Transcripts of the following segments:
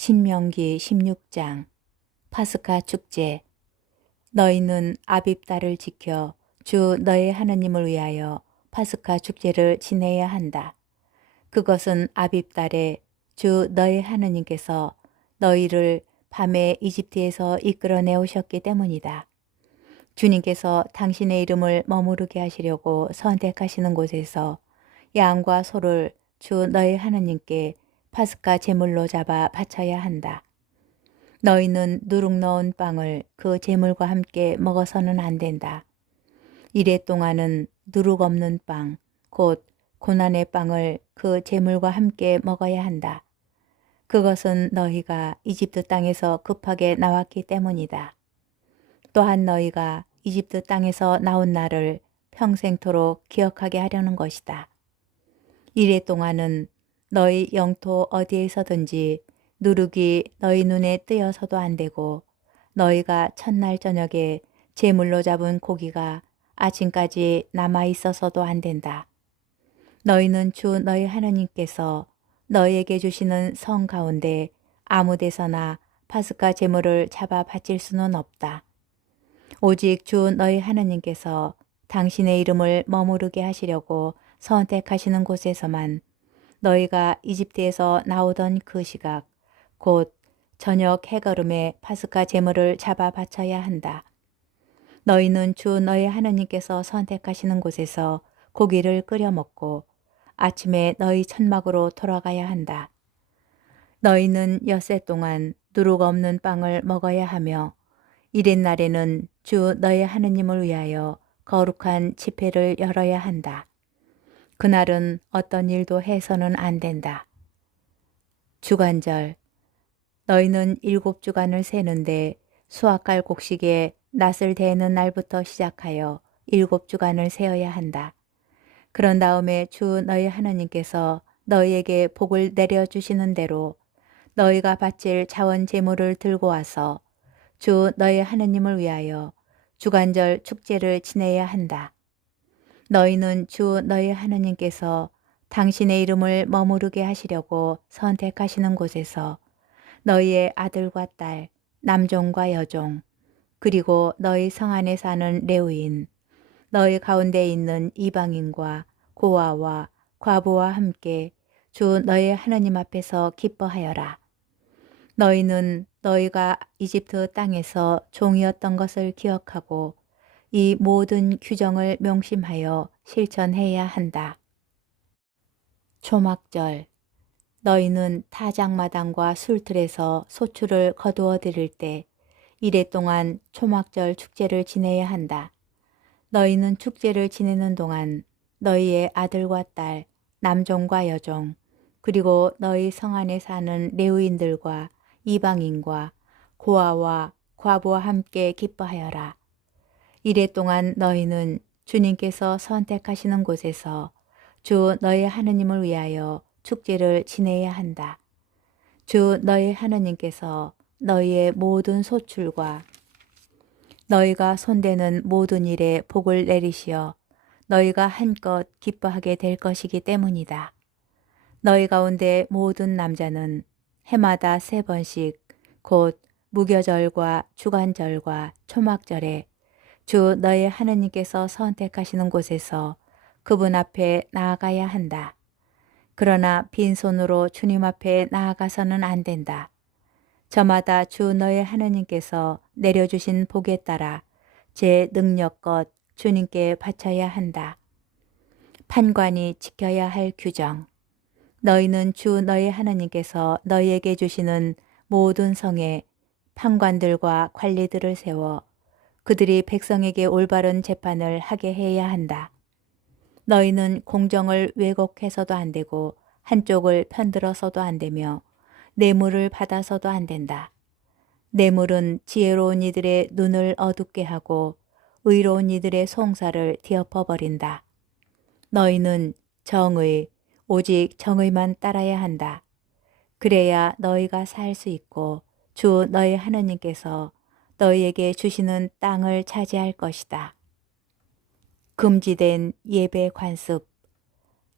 신명기 16장 파스카 축제. 너희는 아빕달을 지켜 주 너희 하느님을 위하여 파스카 축제를 지내야 한다. 그것은 아빕달에 주 너희 하느님께서 너희를 밤에 이집트에서 이끌어내오셨기 때문이다. 주님께서 당신의 이름을 머무르게 하시려고 선택하시는 곳에서 양과 소를 주 너희 하느님께 파스카 제물로 잡아 바쳐야 한다. 너희는 누룩 넣은 빵을 그 제물과 함께 먹어서는 안 된다. 이래 동안은 누룩 없는 빵, 곧 고난의 빵을 그 제물과 함께 먹어야 한다. 그것은 너희가 이집트 땅에서 급하게 나왔기 때문이다. 또한 너희가 이집트 땅에서 나온 날을 평생토록 기억하게 하려는 것이다. 이래 동안은 너희 영토 어디에서든지 누룩이 너희 눈에 뜨여서도 안 되고, 너희가 첫날 저녁에 제물로 잡은 고기가 아침까지 남아 있어서도 안 된다. 너희는 주 너희 하나님께서 너희에게 주시는 성 가운데 아무 데서나 파스카 제물을 잡아 바칠 수는 없다. 오직 주 너희 하나님께서 당신의 이름을 머무르게 하시려고 선택하시는 곳에서만 너희가 이집트에서 나오던 그 시각, 곧 저녁 해걸음에 파스카 제물을 잡아 바쳐야 한다. 너희는 주 너희 하나님께서 선택하시는 곳에서 고기를 끓여 먹고 아침에 너희 천막으로 돌아가야 한다. 너희는 엿새 동안 누룩 없는 빵을 먹어야 하며, 이튿날에는 주 너희 하느님을 위하여 거룩한 집회를 열어야 한다. 그날은 어떤 일도 해서는 안 된다. 주간절. 너희는 7주간을 세는데 수확할 곡식에 낫을 대는 날부터 시작하여 7주간을 세어야 한다. 그런 다음에 주 너희 하나님께서 너희에게 복을 내려주시는 대로 너희가 바칠 자원 제물을 들고 와서 주 너희 하느님을 위하여 주간절 축제를 지내야 한다. 너희는 주 너희 하느님께서 당신의 이름을 머무르게 하시려고 선택하시는 곳에서 너희의 아들과 딸, 남종과 여종, 그리고 너희 성 안에 사는 레위인, 너희 가운데 있는 이방인과 고아와 과부와 함께 주 너희 하느님 앞에서 기뻐하여라. 너희는 너희가 이집트 땅에서 종이었던 것을 기억하고 이 모든 규정을 명심하여 실천해야 한다. 초막절. 너희는 타작마당과 술틀에서 소출을 거두어 드릴 때 이래 동안 초막절 축제를 지내야 한다. 너희는 축제를 지내는 동안 너희의 아들과 딸, 남종과 여종, 그리고 너희 성 안에 사는 레위인들과 이방인과 고아와 과부와 함께 기뻐하여라. 이래 동안 너희는 주님께서 선택하시는 곳에서 주 너희 하느님을 위하여 축제를 지내야 한다. 주 너희 하느님께서 너희의 모든 소출과 너희가 손대는 모든 일에 복을 내리시어 너희가 한껏 기뻐하게 될 것이기 때문이다. 너희 가운데 모든 남자는 해마다 3번씩 곧 무교절과 주간절과 초막절에 주 너희 하느님께서 선택하시는 곳에서 그분 앞에 나아가야 한다. 그러나 빈손으로 주님 앞에 나아가서는 안 된다. 저마다 주 너희 하느님께서 내려주신 복에 따라 제 능력껏 주님께 바쳐야 한다. 판관이 지켜야 할 규정. 너희는 주 너희 하느님께서 너희에게 주시는 모든 성에 판관들과 관리들을 세워 그들이 백성에게 올바른 재판을 하게 해야 한다. 너희는 공정을 왜곡해서도 안 되고 한쪽을 편들어서도 안 되며 뇌물을 받아서도 안 된다. 뇌물은 지혜로운 이들의 눈을 어둡게 하고 의로운 이들의 송사를 뒤엎어버린다. 너희는 정의, 오직 정의만 따라야 한다. 그래야 너희가 살 수 있고 주 너희 하느님께서 너희에게 주시는 땅을 차지할 것이다. 금지된 예배 관습.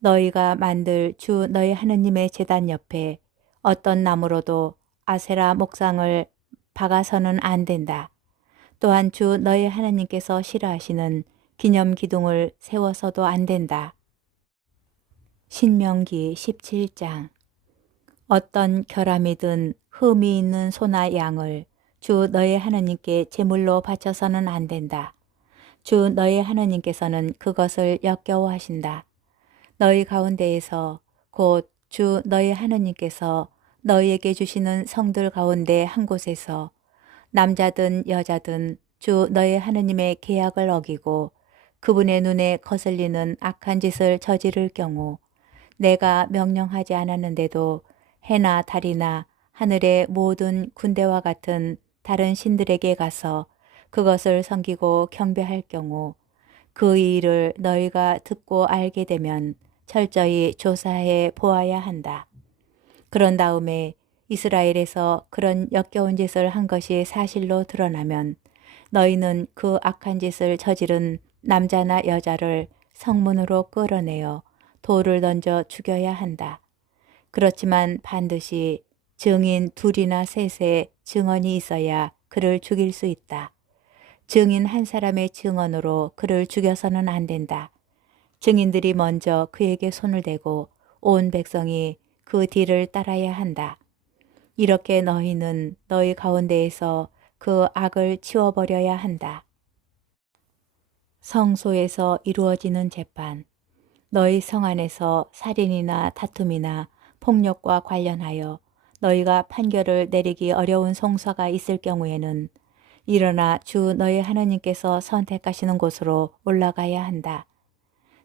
너희가 만들 주 너희 하느님의 제단 옆에 어떤 나무로도 아세라 목상을 박아서는 안 된다. 또한 주 너희 하나님께서 싫어하시는 기념 기둥을 세워서도 안 된다. 신명기 17장. 어떤 결함이든 흠이 있는 소나 양을 주 너희 하나님께 제물로 바쳐서는 안 된다. 주 너희 하나님께서는 그것을 역겨워하신다. 너희 가운데에서 곧 주 너희 하나님께서 너희에게 주시는 성들 가운데 한 곳에서 남자든 여자든 주 너희 하나님의 계약을 어기고 그분의 눈에 거슬리는 악한 짓을 저지를 경우 내가 명령하지 않았는데도 해나 달이나 하늘의 모든 군대와 같은 다른 신들에게 가서 그것을 섬기고 경배할 경우 그 일을 너희가 듣고 알게 되면 철저히 조사해 보아야 한다. 그런 다음에 이스라엘에서 그런 역겨운 짓을 한 것이 사실로 드러나면 너희는 그 악한 짓을 저지른 남자나 여자를 성문으로 끌어내어 돌을 던져 죽여야 한다. 그렇지만 반드시 증인 둘이나 셋의 증언이 있어야 그를 죽일 수 있다. 증인 한 사람의 증언으로 그를 죽여서는 안 된다. 증인들이 먼저 그에게 손을 대고 온 백성이 그 뒤를 따라야 한다. 이렇게 너희는 너희 가운데에서 그 악을 치워버려야 한다. 성소에서 이루어지는 재판. 너희 성 안에서 살인이나 다툼이나 폭력과 관련하여 너희가 판결을 내리기 어려운 송사가 있을 경우에는 일어나 주 너희 하나님께서 선택하시는 곳으로 올라가야 한다.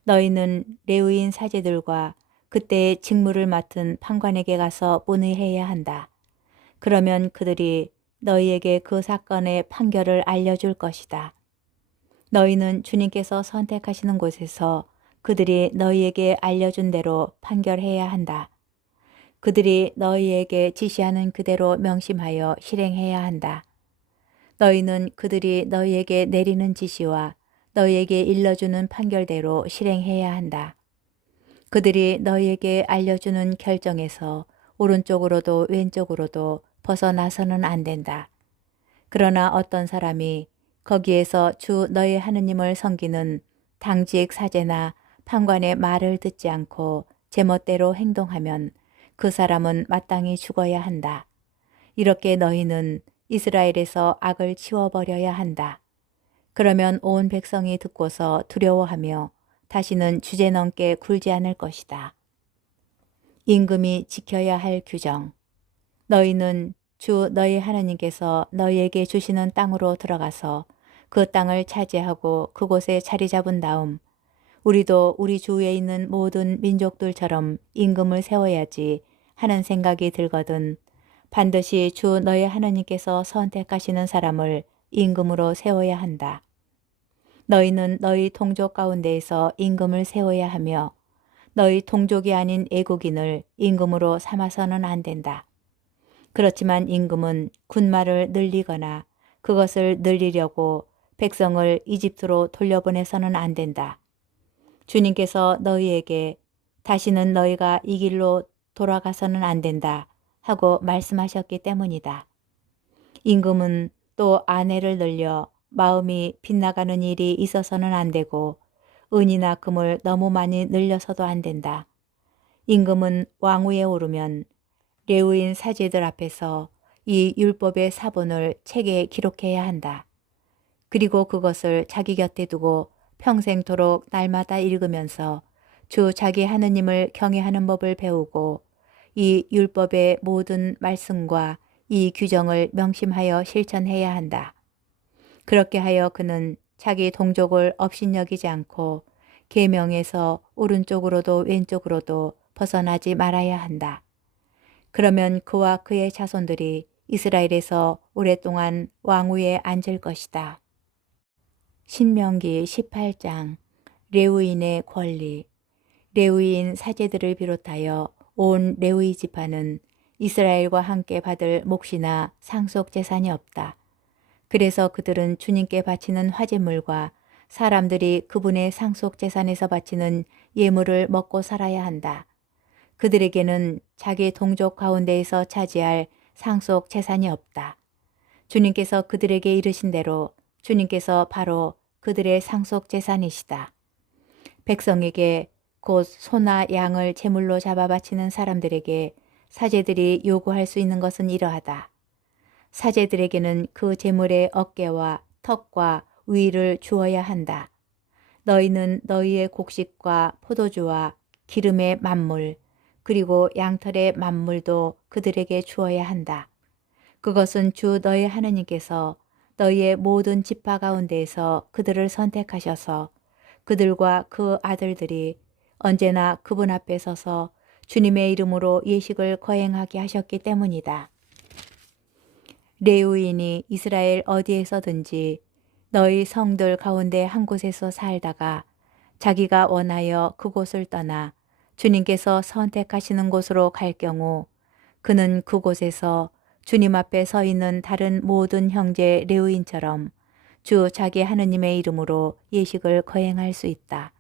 너희는 레위인 사제들과 그때의 직무를 맡은 판관에게 가서 문의해야 한다. 그러면 그들이 너희에게 그 사건의 판결을 알려줄 것이다. 너희는 주님께서 선택하시는 곳에서 그들이 너희에게 알려준 대로 판결해야 한다. 그들이 너희에게 지시하는 그대로 명심하여 실행해야 한다. 너희는 그들이 너희에게 내리는 지시와 너희에게 일러주는 판결대로 실행해야 한다. 그들이 너희에게 알려주는 결정에서 오른쪽으로도 왼쪽으로도 벗어나서는 안 된다. 그러나 어떤 사람이 거기에서 주 너희 하느님을 섬기는 당직 사제나 판관의 말을 듣지 않고 제멋대로 행동하면 그 사람은 마땅히 죽어야 한다. 이렇게 너희는 이스라엘에서 악을 치워버려야 한다. 그러면 온 백성이 듣고서 두려워하며 다시는 주제넘게 굴지 않을 것이다. 임금이 지켜야 할 규정. 너희는 주 너희 하나님께서 너희에게 주시는 땅으로 들어가서 그 땅을 차지하고 그곳에 자리 잡은 다음 우리도 우리 주위에 있는 모든 민족들처럼 임금을 세워야지 하는 생각이 들거든 반드시 주 너희 하나님께서 선택하시는 사람을 임금으로 세워야 한다. 너희는 너희 동족 가운데에서 임금을 세워야 하며 너희 동족이 아닌 애국인을 임금으로 삼아서는 안 된다. 그렇지만 임금은 군마를 늘리거나 그것을 늘리려고 백성을 이집트로 돌려보내서는 안 된다. 주님께서 너희에게 다시는 너희가 이 길로 돌아가서는 안 된다 하고 말씀하셨기 때문이다. 임금은 또 아내를 늘려 마음이 빗나가는 일이 있어서는 안 되고 은이나 금을 너무 많이 늘려서도 안 된다. 임금은 왕위에 오르면 레위인 사제들 앞에서 이 율법의 사본을 책에 기록해야 한다. 그리고 그것을 자기 곁에 두고 평생토록 날마다 읽으면서 주 자기 하느님을 경외하는 법을 배우고 이 율법의 모든 말씀과 이 규정을 명심하여 실천해야 한다. 그렇게 하여 그는 자기 동족을 업신여기지 않고 계명에서 오른쪽으로도 왼쪽으로도 벗어나지 말아야 한다. 그러면 그와 그의 자손들이 이스라엘에서 오랫동안 왕위에 앉을 것이다. 신명기 18장. 레위인의 권리. 레위인 사제들을 비롯하여 온 레위 지파는 이스라엘과 함께 받을 몫이나 상속 재산이 없다. 그래서 그들은 주님께 바치는 화제물과 사람들이 그분의 상속 재산에서 바치는 예물을 먹고 살아야 한다. 그들에게는 자기 동족 가운데에서 차지할 상속 재산이 없다. 주님께서 그들에게 이르신 대로 주님께서 바로 그들의 상속 재산이시다. 백성에게 곧 소나 양을 제물로 잡아 바치는 사람들에게 사제들이 요구할 수 있는 것은 이러하다. 사제들에게는 그 제물의 어깨와 턱과 위를 주어야 한다. 너희는 너희의 곡식과 포도주와 기름의 만물 그리고 양털의 만물도 그들에게 주어야 한다. 그것은 주 너희 하나님께서 너희의 모든 지파 가운데에서 그들을 선택하셔서 그들과 그 아들들이 언제나 그분 앞에 서서 주님의 이름으로 예식을 거행하게 하셨기 때문이다. 레위인이 이스라엘 어디에서든지 너희 성들 가운데 한 곳에서 살다가 자기가 원하여 그곳을 떠나 주님께서 선택하시는 곳으로 갈 경우 그는 그곳에서 주님 앞에 서 있는 다른 모든 형제 레위인처럼 주 자기 하느님의 이름으로 예식을 거행할 수 있다.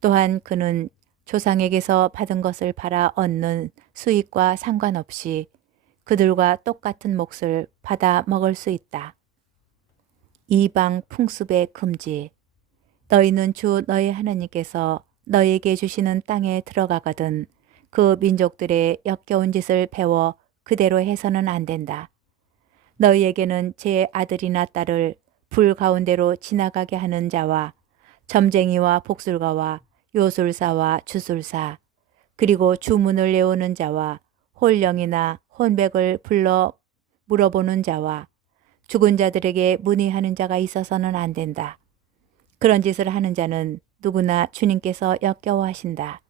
또한 그는 조상에게서 받은 것을 팔아 얻는 수익과 상관없이 그들과 똑같은 몫을 받아 먹을 수 있다. 이방 풍습의 금지. 너희는 주 너희 하나님께서 너희에게 주시는 땅에 들어가거든 그 민족들의 역겨운 짓을 배워 그대로 해서는 안 된다. 너희에게는 제 아들이나 딸을 불 가운데로 지나가게 하는 자와 점쟁이와 복술가와 요술사와 주술사 그리고 주문을 내오는 자와 홀령이나 혼백을 불러 물어보는 자와 죽은 자들에게 문의하는 자가 있어서는 안 된다. 그런 짓을 하는 자는 누구나 주님께서 역겨워하신다.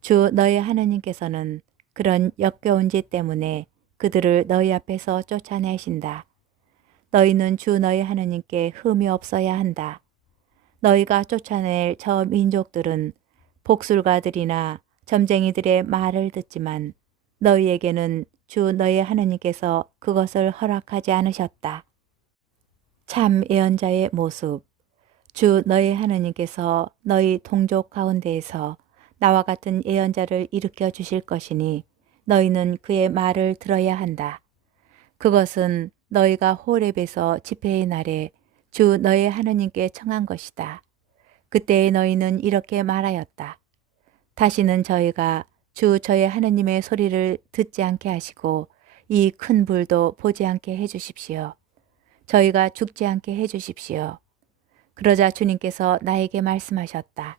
주 너희 하나님께서는 그런 역겨운 짓 때문에 그들을 너희 앞에서 쫓아내신다. 너희는 주 너희 하나님께 흠이 없어야 한다. 너희가 쫓아낼 저 민족들은 복술가들이나 점쟁이들의 말을 듣지만 너희에게는 주 너희 하나님께서 그것을 허락하지 않으셨다. 참 예언자의 모습. 주 너희 하나님께서 너희 동족 가운데에서 나와 같은 예언자를 일으켜 주실 것이니 너희는 그의 말을 들어야 한다. 그것은 너희가 호렙에서 집회의 날에 주 너희 하나님께 청한 것이다. 그때에 너희는 이렇게 말하였다. 다시는 저희가 주 저희 하나님의 소리를 듣지 않게 하시고 이 큰 불도 보지 않게 해주십시오. 저희가 죽지 않게 해주십시오. 그러자 주님께서 나에게 말씀하셨다.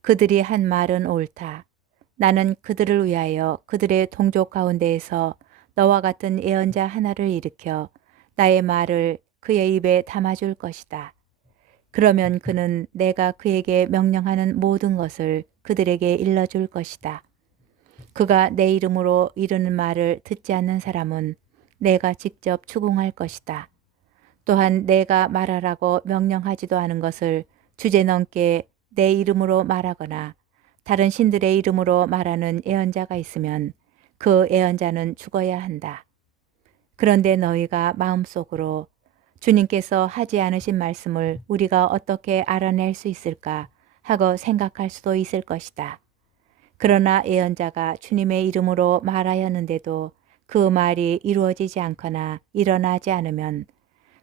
그들이 한 말은 옳다. 나는 그들을 위하여 그들의 동족 가운데에서 너와 같은 예언자 하나를 일으켜 나의 말을 그의 입에 담아줄 것이다. 그러면 그는 내가 그에게 명령하는 모든 것을 그들에게 일러줄 것이다. 그가 내 이름으로 이르는 말을 듣지 않는 사람은 내가 직접 추궁할 것이다. 또한 내가 말하라고 명령하지도 않은 것을 주제넘게 내 이름으로 말하거나 다른 신들의 이름으로 말하는 예언자가 있으면 그 예언자는 죽어야 한다. 그런데 너희가 마음속으로 주님께서 하지 않으신 말씀을 우리가 어떻게 알아낼 수 있을까 하고 생각할 수도 있을 것이다. 그러나 예언자가 주님의 이름으로 말하였는데도 그 말이 이루어지지 않거나 일어나지 않으면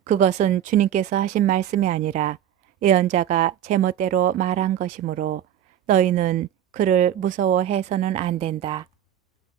그것은 주님께서 하신 말씀이 아니라 예언자가 제멋대로 말한 것이므로 너희는 그를 무서워해서는 안 된다.